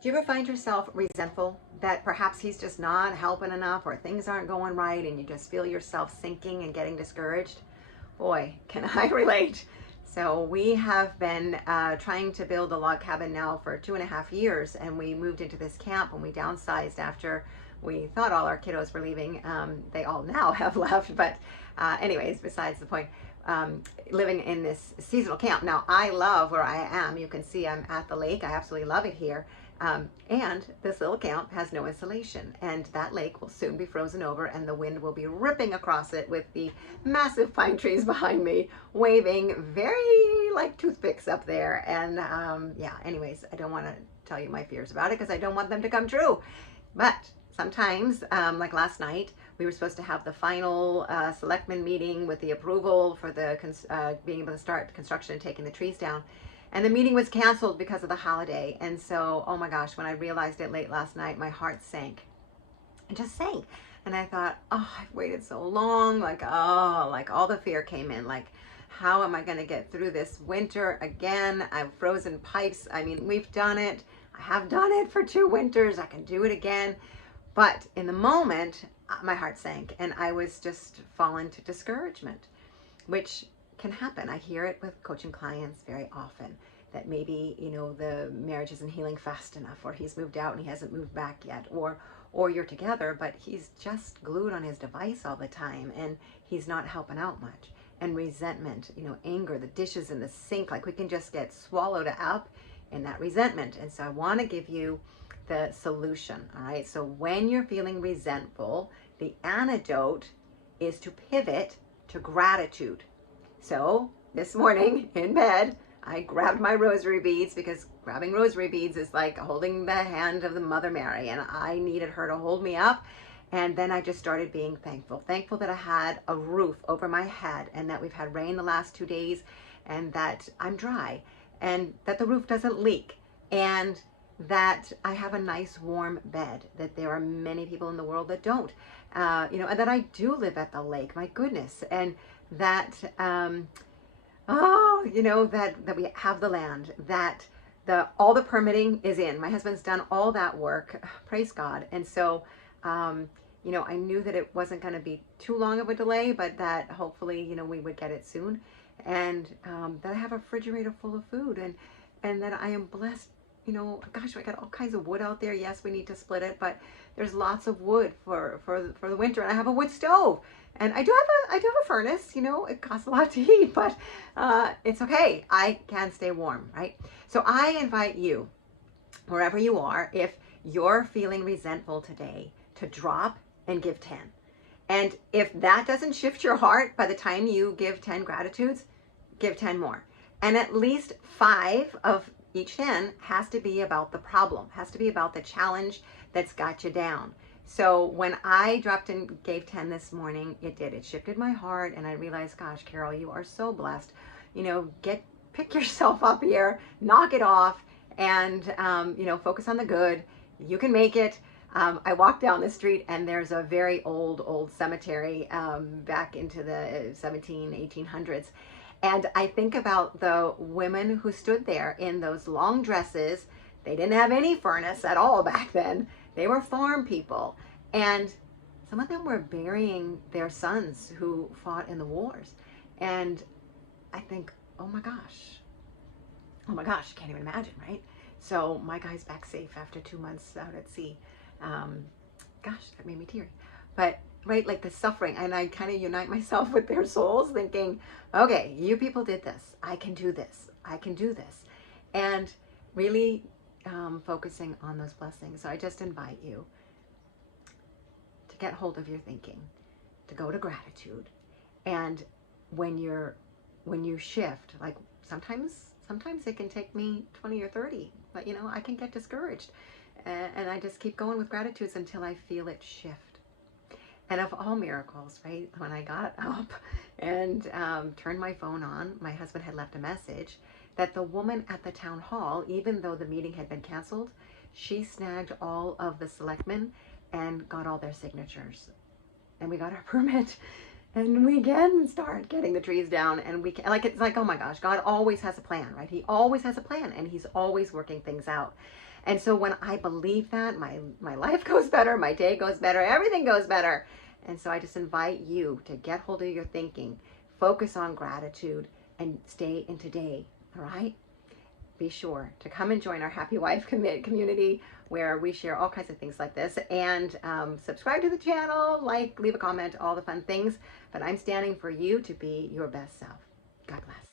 Do you ever find yourself resentful that perhaps he's just not helping enough or things aren't going right and you just feel yourself sinking and getting discouraged? Boy, can I relate. So we have been trying to build a log cabin now for 2.5 years, and we moved into this camp and we downsized after we thought all our kiddos were leaving. They all now have left, but anyways, besides the point. Living in this seasonal camp. Now, I love where I am. You can see I'm at the lake. I absolutely love it here. And this little camp has no insulation, and that lake will soon be frozen over, and the wind will be ripping across it with the massive pine trees behind me waving very like toothpicks up there. And yeah, anyways, I don't want to tell you my fears about it because I don't want them to come true. But sometimes, like last night, we were supposed to have the final selectmen meeting with the approval for the being able to start construction and taking the trees down. And the meeting was canceled because of the holiday. And so, oh my gosh, when I realized it late last night, my heart sank. It just sank. And I thought, oh, I've waited so long. Like, oh, like all the fear came in. Like, how am I going to get through this winter again? I've frozen pipes. I mean, we've done it. I have done it for 2 winters. I can do it again. But in the moment, my heart sank and I was just fallen to discouragement, which can happen. I hear it with coaching clients very often that maybe, you know, the marriage isn't healing fast enough, or he's moved out and he hasn't moved back yet, or you're together, but he's just glued on his device all the time and he's not helping out much. And resentment, you know, anger, the dishes in the sink, like we can just get swallowed up in that resentment. And so I want to give you the solution. All right. So when you're feeling resentful, the antidote is to pivot to gratitude. So this morning in bed, I grabbed my rosary beads because grabbing rosary beads is like holding the hand of the Mother Mary, and I needed her to hold me up. And then I just started being thankful that I had a roof over my head and that we've had rain the last 2 days and that I'm dry and that the roof doesn't leak and that I have a nice warm bed, that there are many people in the world that don't, you know, and that I do live at the lake, my goodness, and that, oh, you know, that we have the land, that all the permitting is in. My husband's done all that work, praise God. And so, you know, I knew that it wasn't going to be too long of a delay, but that hopefully, you know, we would get it soon. And that I have a refrigerator full of food and that I am blessed. You know, gosh, I got all kinds of wood out there. Yes, we need to split it, but there's lots of wood for the winter. And I have a wood stove, and I do have a furnace. You know, it costs a lot to heat, but it's okay. I can stay warm, right? So I invite you, wherever you are, if you're feeling resentful today, to drop and give 10. And if that doesn't shift your heart by the time you give 10 gratitudes, give 10 more. And at least 5 of each 10 has to be about the problem, has to be about the challenge that's got you down. So when I dropped and gave 10 this morning, it did. It shifted my heart, and I realized, gosh, Carol, you are so blessed. You know, pick yourself up here, knock it off, and you know, focus on the good. You can make it. I walked down the street and there's a very old cemetery back into the 1800s. And I think about the women who stood there in those long dresses. They didn't have any furnace at all back then. They were farm people. And some of them were burying their sons who fought in the wars. And I think, oh my gosh, can't even imagine, right? So my guy's back safe after 2 months out at sea. Gosh, that made me teary. But right, like the suffering, and I kind of unite myself with their souls, thinking, okay, you people did this. I can do this. I can do this. And really focusing on those blessings. So I just invite you to get hold of your thinking, to go to gratitude. And when you shift, like sometimes it can take me 20 or 30, but you know, I can get discouraged. And I just keep going with gratitudes until I feel it shift. And of all miracles, right, when I got up and turned my phone on, my husband had left a message that the woman at the town hall, even though the meeting had been canceled, she snagged all of the selectmen and got all their signatures. And we got our permit. And we can start getting the trees down, and we can, like, it's like, oh my gosh, God always has a plan, right? He always has a plan, and he's always working things out. And so when I believe that, my life goes better, my day goes better, everything goes better. And so I just invite you to get hold of your thinking, focus on gratitude, and stay in today. All right? Be sure to come and join our Happy Wife community where we share all kinds of things like this. And subscribe to the channel, like, leave a comment, all the fun things. But I'm standing for you to be your best self. God bless.